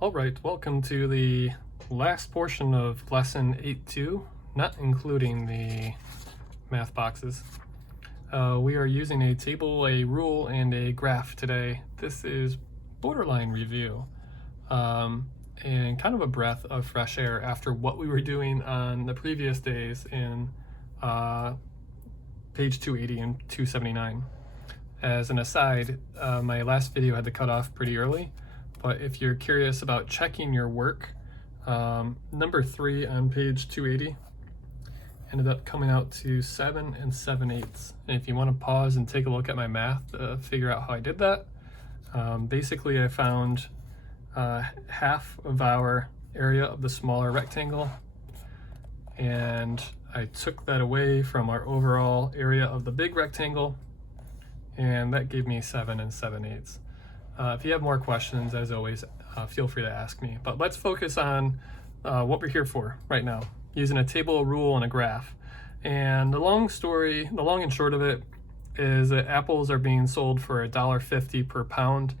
All right, welcome to the last portion of lesson 8.2, not including the math boxes. We are using a table, a rule, and a graph today. This is borderline review and kind of a breath of fresh air after what we were doing on the previous days in page 280 and 279. As an aside, my last video had to cut off pretty early, but if you're curious about checking your work, number 3 on page 280 ended up coming out to 7 7/8. And if you want to pause and take a look at my math to figure out how I did that, basically I found half of our area of the smaller rectangle, and I took that away from our overall area of the big rectangle, and that gave me 7 7/8. If you have more questions, as always, feel free to ask me. But let's focus on what we're here for right now, using a table, a rule, and a graph. And the long and short of it is that apples are being sold for $1.50 per pound,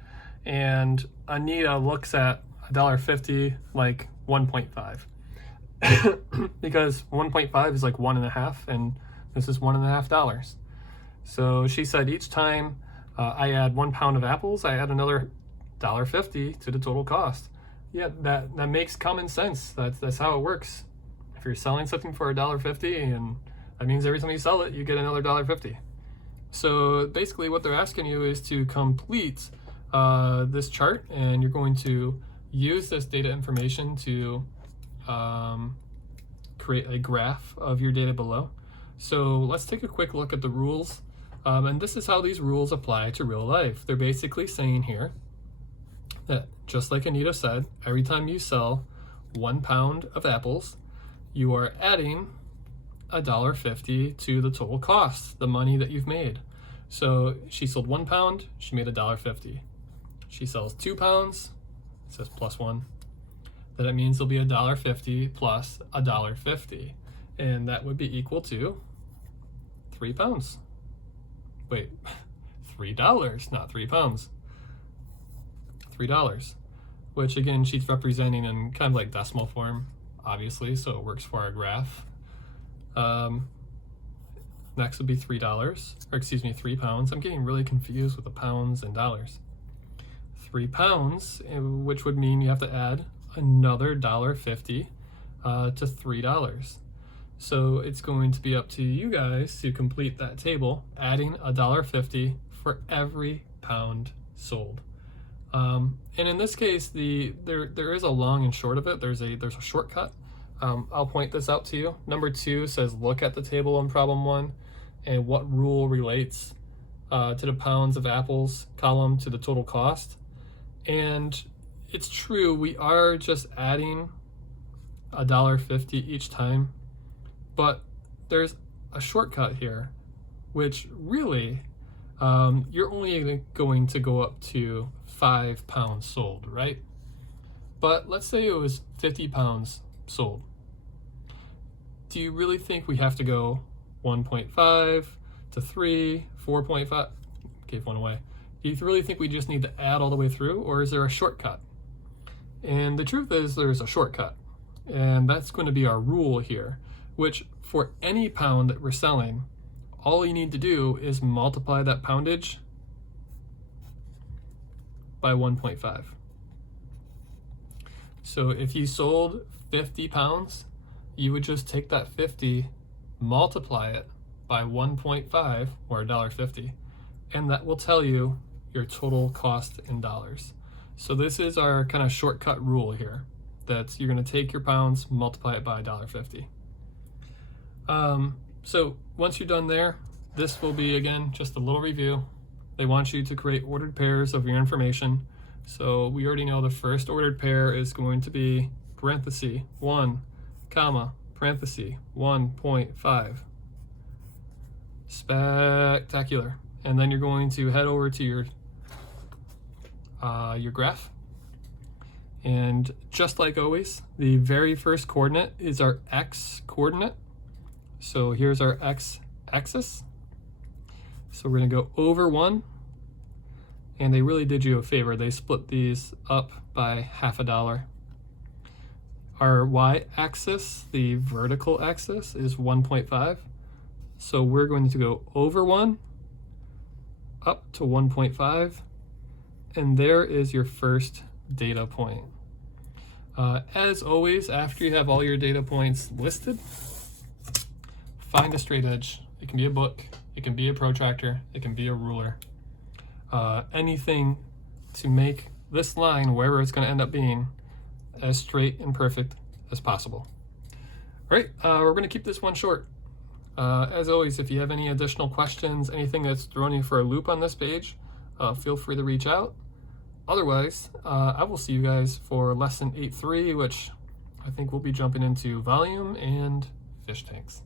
and Anita looks at $1.50 like 1.5. Because 1.5 is like 1.5, and this is $1.50. So she said each time I add 1 pound of apples, I add another $1.50 to the total cost. Yeah, that makes common sense. That's how it works. If you're selling something for $1.50, and that means every time you sell it, you get another $1.50. So basically what they're asking you is to complete this chart, and you're going to use this data information to create a graph of your data below. So let's take a quick look at the rules. And this is how these rules apply to real life. They're basically saying here that, just like Anita said, every time you sell 1 pound of apples, you are adding $1.50 to the total cost, the money that you've made. So she sold 1 pound, she made $1.50. She sells 2 pounds, it says plus 1. Then it means there'll be $1.50 plus $1.50. And that would be equal to 3 pounds. Wait, $3, not 3 pounds. $3, which again, she's representing in kind of like decimal form, obviously, so it works for our graph. Next would be $3, or excuse me, 3 pounds. I'm getting really confused with the pounds and dollars. 3 pounds, which would mean you have to add another $1.50 to $3. So it's going to be up to you guys to complete that table, adding $1.50 for every pound sold. And in this case, there is a long and short of it. There's a shortcut. I'll point this out to you. Number 2 says look at the table in problem 1 and what rule relates to the pounds of apples column to the total cost. And it's true, we are just adding $1.50 each time. But there's a shortcut here, which really, you're only going to go up to 5 pounds sold, right? But let's say it was 50 pounds sold. Do you really think we have to go 1.5 to 3, 4.5? Gave one away. Do you really think we just need to add all the way through, or is there a shortcut? And the truth is there's a shortcut, and that's going to be our rule here, which for any pound that we're selling, all you need to do is multiply that poundage by 1.5. So if you sold 50 pounds, you would just take that 50, multiply it by 1.5, or $1.50, and that will tell you your total cost in dollars. So this is our kind of shortcut rule here, that you're going to take your pounds, multiply it by $1.50. So once you're done there, this will be, again, just a little review. They want you to create ordered pairs of your information. So we already know the first ordered pair is going to be parenthesis 1, comma, parenthesis 1.5. Spectacular. And then you're going to head over to your graph. And just like always, the very first coordinate is our x coordinate. So here's our x-axis. So we're going to go over 1, and they really did you a favor. They split these up by $0.50. Our y-axis, the vertical axis, is 1.5. So we're going to go over 1, up to 1.5, and there is your first data point. As always, after you have all your data points listed, find a straight edge. It can be a book, it can be a protractor, it can be a ruler. Anything to make this line, wherever it's going to end up being, as straight and perfect as possible. All right, we're going to keep this one short. As always, if you have any additional questions, anything that's throwing you for a loop on this page, feel free to reach out. Otherwise, I will see you guys for lesson 8.3, which I think we'll be jumping into volume and fish tanks.